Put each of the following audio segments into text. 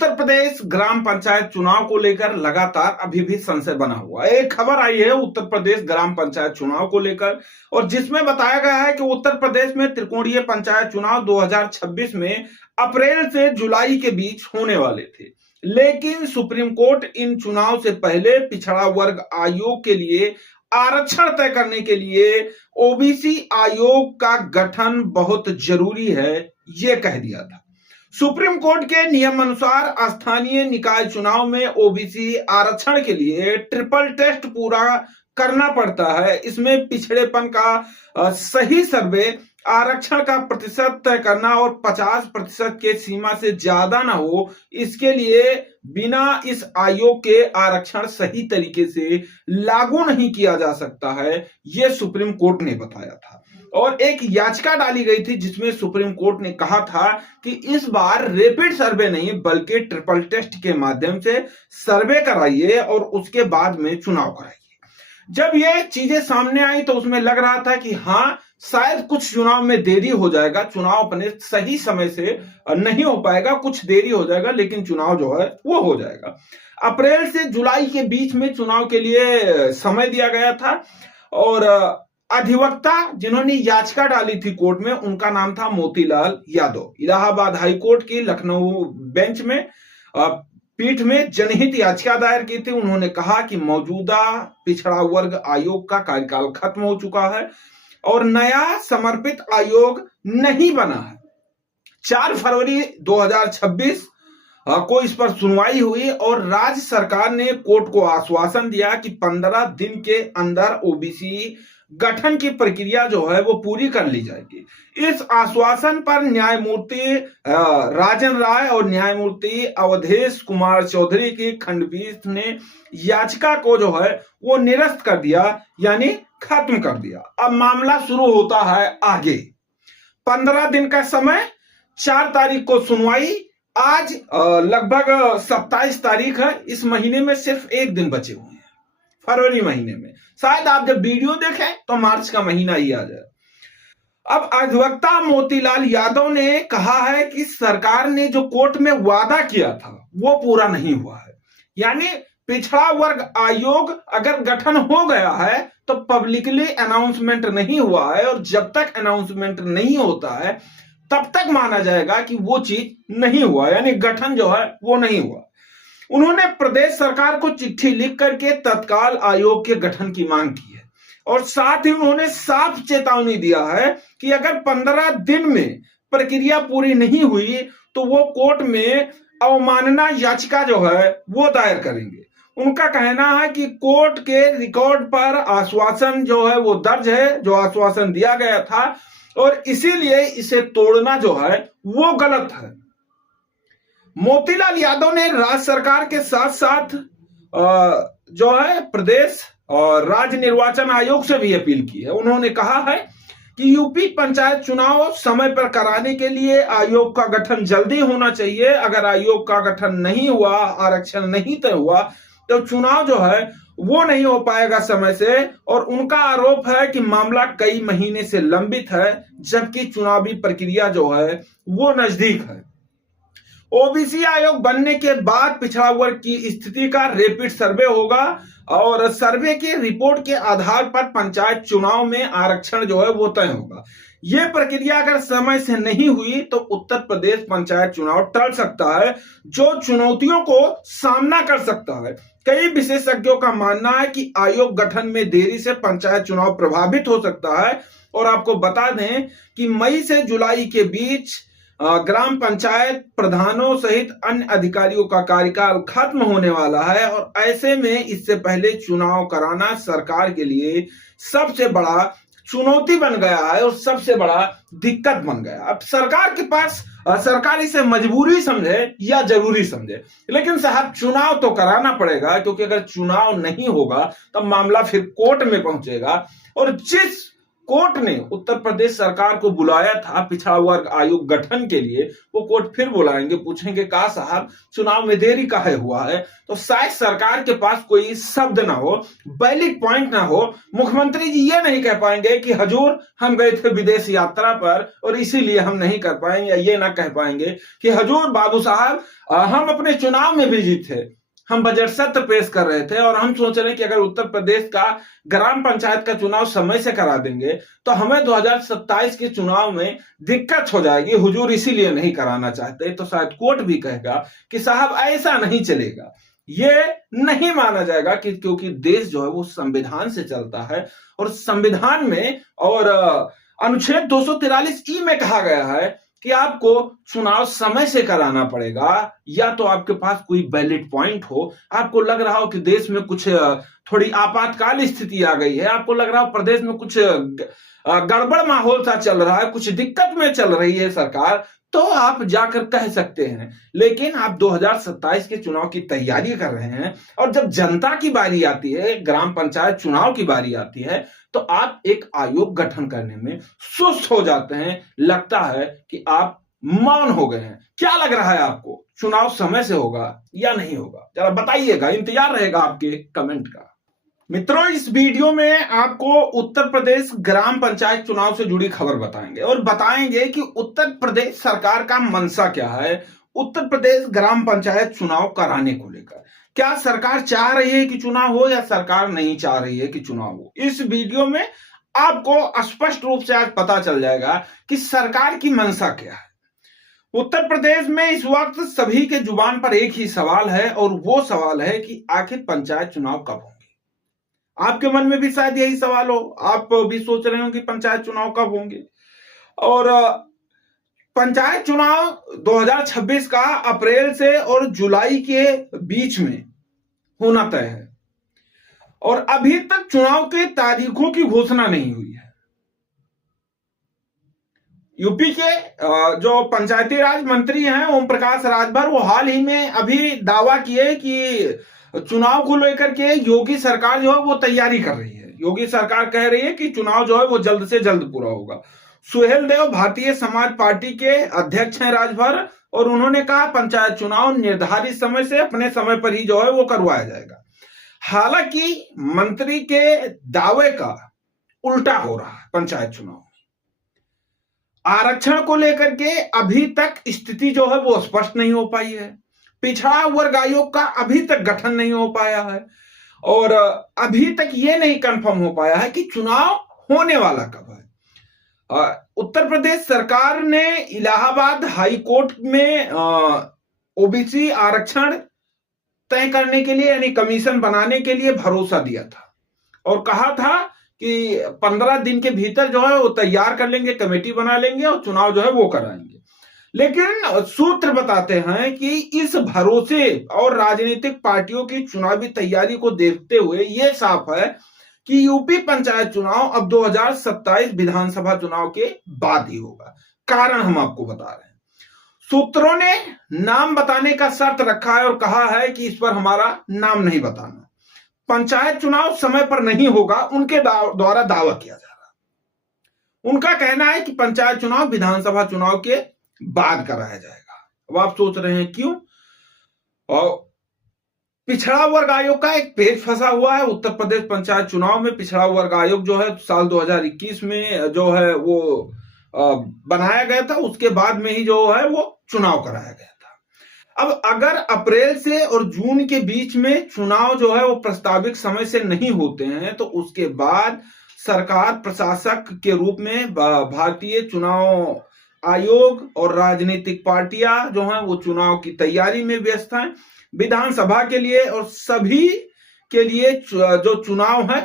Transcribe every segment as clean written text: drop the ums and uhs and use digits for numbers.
उत्तर प्रदेश ग्राम पंचायत चुनाव को लेकर लगातार अभी भी संशय बना हुआ है। एक खबर आई है उत्तर प्रदेश ग्राम पंचायत चुनाव को लेकर, और जिसमें बताया गया है कि उत्तर प्रदेश में त्रिकोणीय पंचायत चुनाव 2026 में अप्रैल से जुलाई के बीच होने वाले थे, लेकिन सुप्रीम कोर्ट इन चुनाव से पहले पिछड़ा वर्ग आयोग के लिए आरक्षण तय करने के लिए ओबीसी आयोग का गठन बहुत जरूरी है, यह कह दिया था। सुप्रीम कोर्ट के नियम अनुसार स्थानीय निकाय चुनाव में ओबीसी आरक्षण के लिए ट्रिपल टेस्ट पूरा करना पड़ता है। इसमें पिछड़ेपन का सही सर्वे, आरक्षण का प्रतिशत तय करना और 50% के सीमा से ज्यादा ना हो, इसके लिए बिना इस आयोग के आरक्षण सही तरीके से लागू नहीं किया जा सकता है, यह सुप्रीम कोर्ट ने बताया था। और एक याचिका डाली गई थी जिसमें सुप्रीम कोर्ट ने कहा था कि इस बार रैपिड सर्वे नहीं बल्कि ट्रिपल टेस्ट के माध्यम से सर्वे कराइए और उसके बाद में चुनाव कराइए। जब ये चीजें सामने आई तो उसमें लग रहा था कि हाँ, शायद कुछ चुनाव में देरी हो जाएगा, चुनाव अपने सही समय से नहीं हो पाएगा, कुछ देरी हो जाएगा, लेकिन चुनाव जो है वो हो जाएगा। अप्रैल से जुलाई के बीच में चुनाव के लिए समय दिया गया था और अधिवक्ता जिन्होंने याचिका डाली थी कोर्ट में, उनका नाम था मोतीलाल यादव। इलाहाबाद हाई कोर्ट की लखनऊ बेंच में पीठ में जनहित याचिका दायर की थी। उन्होंने कहा कि मौजूदा पिछड़ा वर्ग आयोग का कार्यकाल खत्म हो चुका है और नया समर्पित आयोग नहीं बना है। 4 फरवरी 2026 को इस पर सुनवाई हुई और राज्य सरकार ने कोर्ट को आश्वासन दिया कि 15 दिन के अंदर ओबीसी गठन की प्रक्रिया जो है वो पूरी कर ली जाएगी। इस आश्वासन पर न्यायमूर्ति राजन राय और न्यायमूर्ति अवधेश कुमार चौधरी की खंडपीठ ने याचिका को जो है वो निरस्त कर दिया, यानी खत्म कर दिया। अब मामला शुरू होता है आगे। 15 दिन का समय, 4 तारीख को सुनवाई, आज लगभग 27 तारीख है। इस महीने में सिर्फ 1 दिन बचे हुए हैं, फरवरी महीने में। शायद आप जब वीडियो देखें तो मार्च का महीना ही आ जाए। अब अधिवक्ता मोतीलाल यादव ने कहा है कि सरकार ने जो कोर्ट में वादा किया था वो पूरा नहीं हुआ है, यानी पिछड़ा वर्ग आयोग अगर गठन हो गया है तो पब्लिकली अनाउंसमेंट नहीं हुआ है, और जब तक अनाउंसमेंट नहीं होता है तब तक माना जाएगा कि वो चीज नहीं हुआ, यानी गठन जो है वो नहीं हुआ। उन्होंने प्रदेश सरकार को चिट्ठी लिख करके तत्काल आयोग के गठन की मांग की है और साथ ही उन्होंने साफ चेतावनी दिया है कि अगर 15 दिन में प्रक्रिया पूरी नहीं हुई तो वो कोर्ट में अवमानना याचिका जो है वो दायर करेंगे। उनका कहना है कि कोर्ट के रिकॉर्ड पर आश्वासन जो है वो दर्ज है, जो आश्वासन दिया गया था, और इसीलिए इसे तोड़ना जो है वो गलत है। मोतीलाल यादव ने राज्य सरकार के साथ साथ जो है प्रदेश और राज्य निर्वाचन आयोग से भी अपील की है। उन्होंने कहा है कि यूपी पंचायत चुनाव समय पर कराने के लिए आयोग का गठन जल्दी होना चाहिए। अगर आयोग का गठन नहीं हुआ, आरक्षण नहीं तय हुआ, तो चुनाव जो है वो नहीं हो पाएगा समय से। और उनका आरोप है कि मामला कई महीने से लंबित है, जबकि चुनावी प्रक्रिया जो है वो नजदीक है। ओबीसी आयोग बनने के बाद पिछड़ा वर्ग की स्थिति का रैपिड सर्वे होगा और सर्वे की रिपोर्ट के आधार पर पंचायत चुनाव में आरक्षण जो है वो तय होगा। यह प्रक्रिया अगर समय से नहीं हुई तो उत्तर प्रदेश पंचायत चुनाव टल सकता है, जो चुनौतियों को सामना कर सकता है। कई विशेषज्ञों का मानना है कि आयोग गठन में देरी से पंचायत चुनाव प्रभावित हो सकता है। और आपको बता दें कि मई से जुलाई के बीच ग्राम पंचायत प्रधानों सहित अन्य अधिकारियों का कार्यकाल खत्म होने वाला है और ऐसे में इससे पहले चुनाव कराना सरकार के लिए सबसे बड़ा चुनौती बन गया है और सबसे बड़ा दिक्कत बन गया। अब सरकार के पास, सरकार इसे मजबूरी समझे या जरूरी समझे, लेकिन साहब चुनाव तो कराना पड़ेगा, क्योंकि अगर चुनाव नहीं होगा तब मामला फिर कोर्ट में पहुंचेगा और जिस कोर्ट ने उत्तर प्रदेश सरकार को बुलाया था पिछड़ा वर्ग आयोग गठन के लिए। वो कोर्ट फिर बुलाएंगे, पूछेंगे कहा साहब चुनाव में देरी काहे हुआ है, तो शायद सरकार के पास कोई शब्द ना हो, वैलिड पॉइंट ना हो। मुख्यमंत्री जी ये नहीं कह पाएंगे कि हजूर हम गए थे विदेश यात्रा पर और इसीलिए हम नहीं कर पाएंगे, या ये ना कह पाएंगे कि हजूर बाबू साहब हम अपने चुनाव में बिजी थे, हम बजट सत्र पेश कर रहे थे और हम सोच रहे हैं कि अगर उत्तर प्रदेश का ग्राम पंचायत का चुनाव समय से करा देंगे तो हमें 2027 के चुनाव में दिक्कत हो जाएगी, हुजूर इसीलिए नहीं कराना चाहते। तो शायद कोर्ट भी कहेगा कि साहब ऐसा नहीं चलेगा, ये नहीं माना जाएगा कि क्योंकि देश जो है वो संविधान से चलता है और संविधान में और अनुच्छेद 243 में कहा गया है कि आपको चुनाव समय से कराना पड़ेगा, या तो आपके पास कोई वैलिड पॉइंट हो, आपको लग रहा हो कि देश में कुछ थोड़ी आपातकाल स्थिति आ गई है, आपको लग रहा हो प्रदेश में कुछ गड़बड़ माहौल सा चल रहा है, कुछ दिक्कत में चल रही है सरकार, तो आप जाकर कह सकते हैं। लेकिन आप 2027 के चुनाव की तैयारी कर रहे हैं और जब जनता की बारी आती है, ग्राम पंचायत चुनाव की बारी आती है, तो आप एक आयोग गठन करने में सुस्त हो जाते हैं। लगता है कि आप मौन हो गए हैं। क्या लग रहा है आपको, चुनाव समय से होगा या नहीं होगा? जरा बताइएगा, इंतजार रहेगा आपके कमेंट का। मित्रों, इस वीडियो में आपको उत्तर प्रदेश ग्राम पंचायत चुनाव से जुड़ी खबर बताएंगे और बताएंगे कि उत्तर प्रदेश सरकार का मंशा क्या है उत्तर प्रदेश ग्राम पंचायत चुनाव कराने को लेकर। क्या सरकार चाह रही है कि चुनाव हो या सरकार नहीं चाह रही है कि चुनाव हो? इस वीडियो में आपको स्पष्ट रूप से आज पता चल जाएगा कि सरकार की मंशा क्या है। उत्तर प्रदेश में इस वक्त सभी के जुबान पर एक ही सवाल है और वो सवाल है कि आखिर पंचायत चुनाव कब होंगे। आपके मन में भी शायद यही सवाल हो, आप भी सोच रहे हो कि पंचायत चुनाव कब होंगे। और पंचायत चुनाव 2026 का अप्रैल से और जुलाई के बीच में होना तय है और अभी तक चुनाव के तारीखों की घोषणा नहीं हुई है। यूपी के जो पंचायती राज मंत्री हैं ओम प्रकाश राजभर, वो हाल ही में अभी दावा किए कि चुनाव को लेकर के योगी सरकार जो है वो तैयारी कर रही है। योगी सरकार कह रही है कि चुनाव जो है वो जल्द से जल्द पूरा होगा। सुहेल देव भारतीय समाज पार्टी के अध्यक्ष हैं राजभर, और उन्होंने कहा पंचायत चुनाव निर्धारित समय से अपने समय पर ही जो है वो करवाया जाएगा। हालांकि मंत्री के दावे का उल्टा हो रहा है। पंचायत चुनाव आरक्षण को लेकर के अभी तक स्थिति जो है वो स्पष्ट नहीं हो पाई है। पिछड़ा वर्ग आयोग का अभी तक गठन नहीं हो पाया है और अभी तक ये नहीं कंफर्म हो पाया है कि चुनाव होने वाला कब है। उत्तर प्रदेश सरकार ने इलाहाबाद हाई कोर्ट में ओबीसी आरक्षण तय करने के लिए यानी कमीशन बनाने के लिए भरोसा दिया था और कहा था कि 15 दिन के भीतर जो है वो तैयार कर लेंगे, कमेटी बना लेंगे और चुनाव जो है वो कराएंगे। लेकिन सूत्र बताते हैं कि इस भरोसे और राजनीतिक पार्टियों की चुनावी तैयारी को देखते हुए यह साफ है कि यूपी पंचायत चुनाव अब 2027 विधानसभा चुनाव के बाद ही होगा। कारण हम आपको बता रहे हैं। सूत्रों ने नाम बताने का शर्त रखा है और कहा है कि इस पर हमारा नाम नहीं बताना। पंचायत चुनाव समय पर नहीं होगा, उनके द्वारा दावा किया जा रहा है। उनका कहना है कि पंचायत चुनाव विधानसभा चुनाव के बाद कराया जाएगा। अब आप सोच रहे हैं क्यों? और पिछड़ा वर्ग आयोग का एक पेज फंसा हुआ है। उत्तर प्रदेश पंचायत चुनाव में पिछड़ा वर्ग आयोग जो है साल 2021 में जो है वो बनाया गया था, उसके बाद में ही जो है वो चुनाव कराया गया था। अब अगर अप्रैल से और जून के बीच में चुनाव जो है वो प्रस्तावित समय से नहीं होते हैं तो उसके बाद सरकार प्रशासक के रूप में भारतीय चुनाव आयोग और राजनीतिक पार्टियां जो हैं वो चुनाव की तैयारी में व्यस्त हैं। विधानसभा के लिए और सभी के लिए जो चुनाव है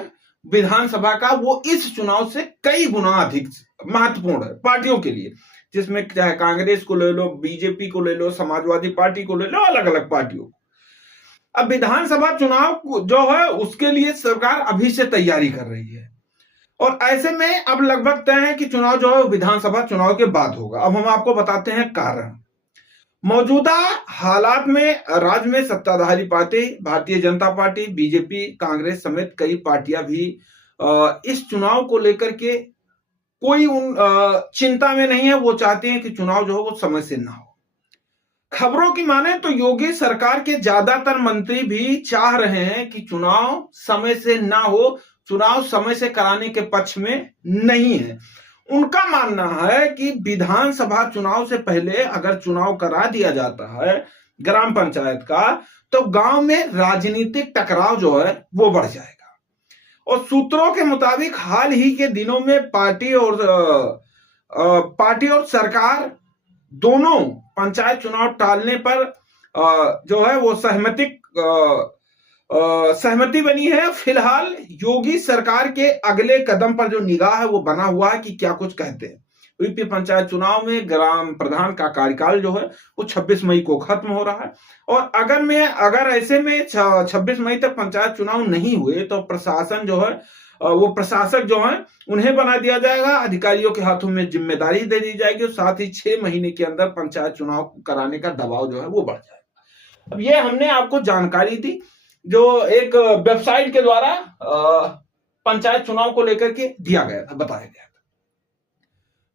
विधानसभा का, वो इस चुनाव से कई गुना अधिक महत्वपूर्ण है पार्टियों के लिए, जिसमें चाहे कांग्रेस को ले लो, बीजेपी को ले लो, समाजवादी पार्टी को ले लो, अलग अलग पार्टियों। अब विधानसभा चुनाव जो है उसके लिए सरकार अभी से तैयारी कर रही है और ऐसे में अब लगभग तय है कि चुनाव जो है विधानसभा चुनाव के बाद होगा। अब हम आपको बताते हैं कारण। मौजूदा हालात में राज्य में सत्ताधारी party Bharatiya Janata party, BJP, Congress समेत कई पार्टियां भी इस चुनाव को लेकर के कोई उन चिंता में नहीं है। वो चाहते हैं कि चुनाव जो है वो समय से ना हो। खबरों की माने तो योगी सरकार के ज्यादातर मंत्री भी चाह रहे हैं कि चुनाव समय से ना हो, चुनाव समय से कराने के पक्ष में नहीं है। उनका मानना है कि विधानसभा चुनाव से पहले अगर चुनाव करा दिया जाता है ग्राम पंचायत का, तो गांव में राजनीतिक टकराव जो है वो बढ़ जाएगा। और सूत्रों के मुताबिक हाल ही के दिनों में पार्टी और सरकार दोनों पंचायत चुनाव टालने पर जो है वो सहमति बनी है। फिलहाल योगी सरकार के अगले कदम पर जो निगाह है वो बना हुआ है कि क्या कुछ कहते हैं। यूपी पंचायत चुनाव में ग्राम प्रधान का कार्यकाल जो है वो 26 मई को खत्म हो रहा है। और अगर ऐसे में 26 मई तक पंचायत चुनाव नहीं हुए तो प्रशासन जो है वो प्रशासक जो है उन्हें बना दिया जाएगा, अधिकारियों के हाथों में जिम्मेदारी दे दी जाएगी और साथ ही 6 महीने के अंदर पंचायत चुनाव कराने का दबाव जो है वो बढ़ जाएगा। अब ये हमने आपको जानकारी दी जो एक वेबसाइट के द्वारा पंचायत चुनाव को लेकर के दिया गया था, बताया गया था।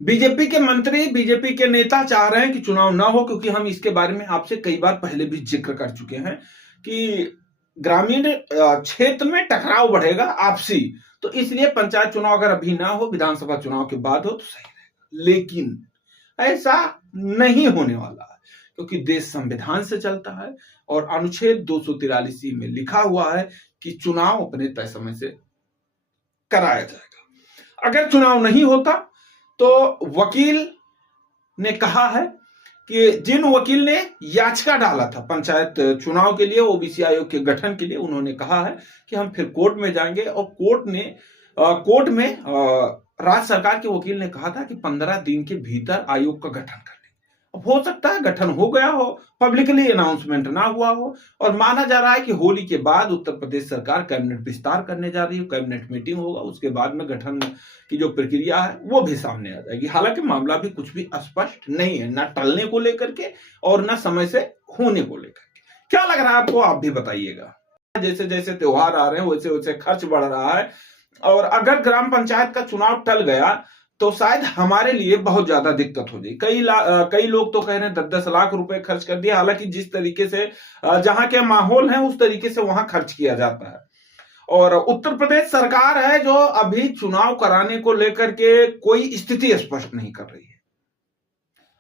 बीजेपी के मंत्री, बीजेपी के नेता चाह रहे हैं कि चुनाव ना हो, क्योंकि हम इसके बारे में आपसे कई बार पहले भी जिक्र कर चुके हैं कि ग्रामीण क्षेत्र में टकराव बढ़ेगा आपसी, तो इसलिए पंचायत चुनाव अगर अभी ना हो, विधानसभा चुनाव के बाद हो तो सही रहेगा। लेकिन ऐसा नहीं होने वाला है, क्योंकि देश संविधान से चलता है और अनुच्छेद 243 में लिखा हुआ है कि चुनाव अपने तय समय से कराया जाएगा। अगर चुनाव नहीं होता तो वकील ने कहा है कि जिन वकील ने याचिका डाला था पंचायत चुनाव के लिए, ओबीसी आयोग के गठन के लिए, उन्होंने कहा है कि हम फिर कोर्ट में जाएंगे। और कोर्ट में राज्य सरकार के वकील ने कहा था कि 15 दिन के भीतर आयोग का गठन कर लेंगे। अब हो सकता है गठन हो गया हो, पब्लिकली अनाउंसमेंट ना हुआ हो, और माना जा रहा है कि होली के बाद उत्तर प्रदेश सरकार कैबिनेट विस्तार करने जा रही है, कैबिनेट मीटिंग होगा, उसके बाद में गठन की जो प्रक्रिया है वो भी सामने आ जाएगी। हालांकि मामला भी कुछ भी स्पष्ट नहीं है, ना टलने को लेकर के और ना समय से होने को लेकर के। क्या लग रहा है आपको, आप भी बताइएगा। जैसे जैसे त्योहार आ रहे हैं वैसे वैसे खर्च बढ़ रहा है, और अगर ग्राम पंचायत का चुनाव टल गया तो शायद हमारे लिए बहुत ज्यादा दिक्कत हो जाए। कई लोग तो कह रहे हैं 10-10 लाख रुपए खर्च कर दिया। हालांकि जिस तरीके से जहां के माहौल है उस तरीके से वहां खर्च किया जाता है। और उत्तर प्रदेश सरकार है जो अभी चुनाव कराने को लेकर के कोई स्थिति स्पष्ट नहीं कर रही है।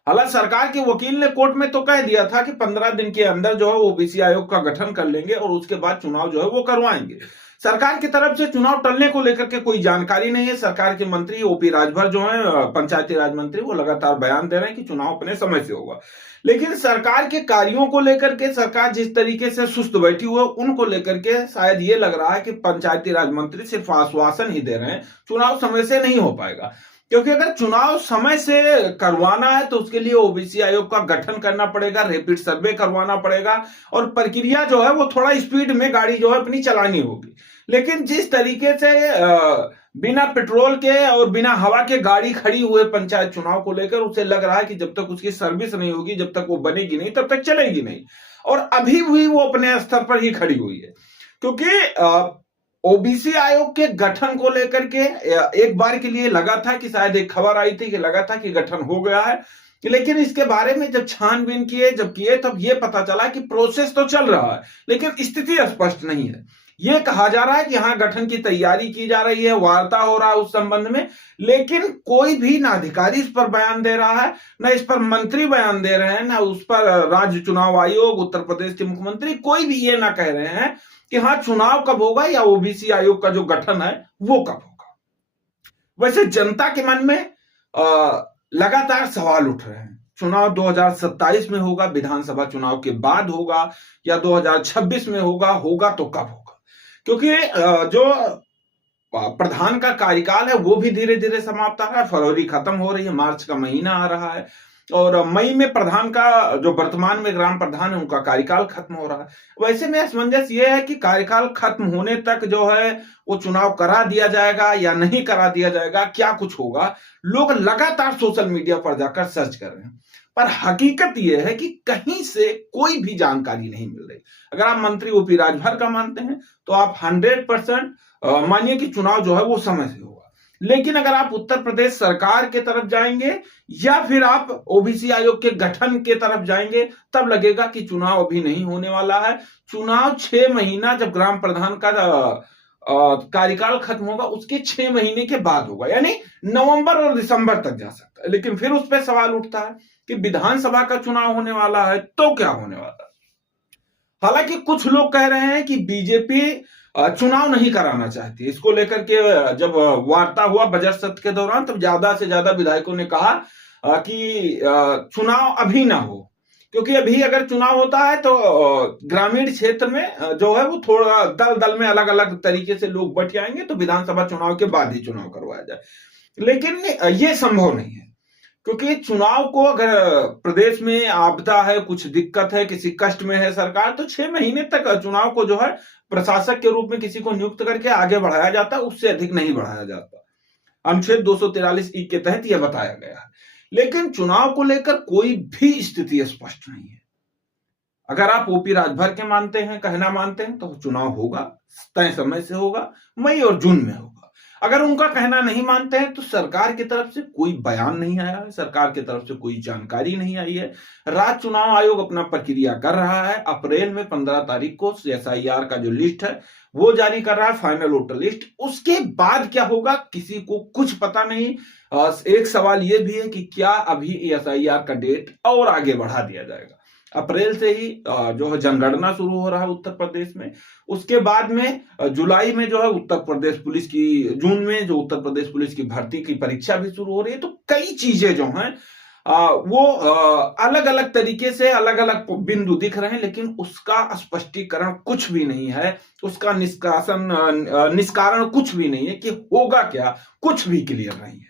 हालांकि सरकार के वकील ने कोर्ट में तो कह दिया था कि 15 दिन के अंदर जो है ओबीसी आयोग का गठन कर लेंगे और उसके बाद चुनाव जो है वो करवाएंगे। सरकार की तरफ से चुनाव टलने को लेकर के कोई जानकारी नहीं है। सरकार के मंत्री ओपी राजभर जो है पंचायती राज मंत्री, वो लगातार बयान दे रहे हैं कि चुनाव अपने समय से होगा। लेकिन सरकार के कार्यों को लेकर के सरकार जिस तरीके से सुस्त बैठी हुई है उनको लेकर के शायद ये लग रहा है कि पंचायती राज मंत्री सिर्फ आश्वासन ही दे रहे हैं, चुनाव समय से नहीं हो पाएगा। क्योंकि अगर चुनाव समय से करवाना है तो उसके लिए ओबीसी आयोग का गठन करना पड़ेगा, रैपिड सर्वे करवाना पड़ेगा और प्रक्रिया जो है वो थोड़ा स्पीड में गाड़ी जो है अपनी चलानी होगी। लेकिन जिस तरीके से बिना पेट्रोल के और बिना हवा के गाड़ी खड़ी हुए पंचायत चुनाव को लेकर, उसे लग रहा है कि जब तक उसकी सर्विस नहीं होगी, जब तक वो बनेगी नहीं, तब तक चलेगी नहीं। और अभी भी वो अपने स्तर पर ही खड़ी हुई है, क्योंकि ओबीसी आयोग के गठन को लेकर के एक बार के लिए लगा था कि शायद एक खबर आई थी कि लगा था कि गठन हो गया है, लेकिन इसके बारे में जब छानबीन किए तब ये पता चला कि प्रोसेस तो चल रहा है लेकिन स्थिति स्पष्ट नहीं है। ये कहा जा रहा है कि यहाँ गठन की तैयारी की जा रही है, वार्ता हो रहा है उस संबंध में, लेकिन कोई भी ना अधिकारी इस पर बयान दे रहा है, ना इस पर मंत्री बयान दे रहे हैं, ना उस पर राज्य चुनाव आयोग, उत्तर प्रदेश के मुख्यमंत्री, कोई भी ये ना कह रहे हैं कि हाँ चुनाव कब होगा या ओबीसी आयोग का जो गठन है वो कब होगा। वैसे जनता के मन में लगातार सवाल उठ रहे हैं, चुनाव 2027 में होगा, विधानसभा चुनाव के बाद होगा या 2026 में होगा तो कब होगा? क्योंकि जो प्रधान का कार्यकाल है वो भी धीरे धीरे समाप्त आ रहा है, फरवरी खत्म हो रही है, मार्च का महीना आ रहा है और मई में प्रधान का जो वर्तमान में ग्राम प्रधान है उनका कार्यकाल खत्म हो रहा है। वैसे में असमंजस ये है कि कार्यकाल खत्म होने तक जो है वो चुनाव करा दिया जाएगा या नहीं करा दिया जाएगा, क्या कुछ होगा। लोग लगातार सोशल मीडिया पर जाकर सर्च कर रहे हैं, पर हकीकत यह है कि कहीं से कोई भी जानकारी नहीं मिल रही। अगर आप मंत्री ओपी राजभर का मानते हैं तो आप 100% मानिए कि चुनाव जो है वो समय से होगा, लेकिन अगर आप उत्तर प्रदेश सरकार के तरफ जाएंगे या फिर आप ओबीसी आयोग के गठन के तरफ जाएंगे, तब लगेगा कि चुनाव अभी नहीं होने वाला है। चुनाव 6 महीना जब ग्राम प्रधान का कार्यकाल खत्म होगा उसके 6 महीने के बाद होगा, यानी नवंबर और दिसंबर तक जा सकता है। लेकिन फिर उस पर सवाल उठता है कि विधानसभा का चुनाव होने वाला है तो क्या होने वाला है। हालांकि कुछ लोग कह रहे हैं कि बीजेपी चुनाव नहीं कराना चाहती। इसको लेकर के जब वार्ता हुआ बजट सत्र के दौरान, तब ज्यादा से ज्यादा विधायकों ने कहा कि चुनाव अभी ना हो, क्योंकि अभी अगर चुनाव होता है तो ग्रामीण क्षेत्र में जो है वो थोड़ा दल दल में अलग अलग तरीके से लोग बट जाएंगे, तो विधानसभा चुनाव के बाद ही चुनाव करवाया जाए। लेकिन ये संभव नहीं है, क्योंकि चुनाव को अगर प्रदेश में आपदा है, कुछ दिक्कत है, किसी कष्ट में है सरकार, तो 6 महीने तक चुनाव को जो है प्रशासक के रूप में किसी को नियुक्त करके आगे बढ़ाया जाता, उससे अधिक नहीं बढ़ाया जाता। अनुच्छेद 243 के तहत यह बताया गया है। लेकिन चुनाव को लेकर कोई भी स्थिति स्पष्ट नहीं है। अगर आप ओपी राजभर के मानते हैं, कहना मानते हैं, तो चुनाव होगा, तय समय से होगा, मई और जून में होगा। अगर उनका कहना नहीं मानते हैं तो सरकार की तरफ से कोई बयान नहीं आया है, सरकार की तरफ से कोई जानकारी नहीं आई है। राज्य चुनाव आयोग अपना प्रक्रिया कर रहा है। अप्रैल में 15 तारीख को SIR का जो लिस्ट है वो जारी कर रहा है, फाइनल वोटर लिस्ट। उसके बाद क्या होगा किसी को कुछ पता नहीं। एक सवाल ये भी है कि क्या अभी SIR का डेट और आगे बढ़ा दिया जाएगा। अप्रैल से ही जो है जनगणना शुरू हो रहा है उत्तर प्रदेश में। उसके बाद में जुलाई में जो है उत्तर प्रदेश पुलिस की, जून में जो उत्तर प्रदेश पुलिस की भर्ती की परीक्षा भी शुरू हो रही है। तो कई चीजें जो हैं वो अलग अलग तरीके से अलग अलग बिंदु दिख रहे हैं, लेकिन उसका स्पष्टीकरण कुछ भी नहीं है, उसका निष्कारण कुछ भी नहीं है कि होगा क्या, कुछ भी क्लियर नहीं है।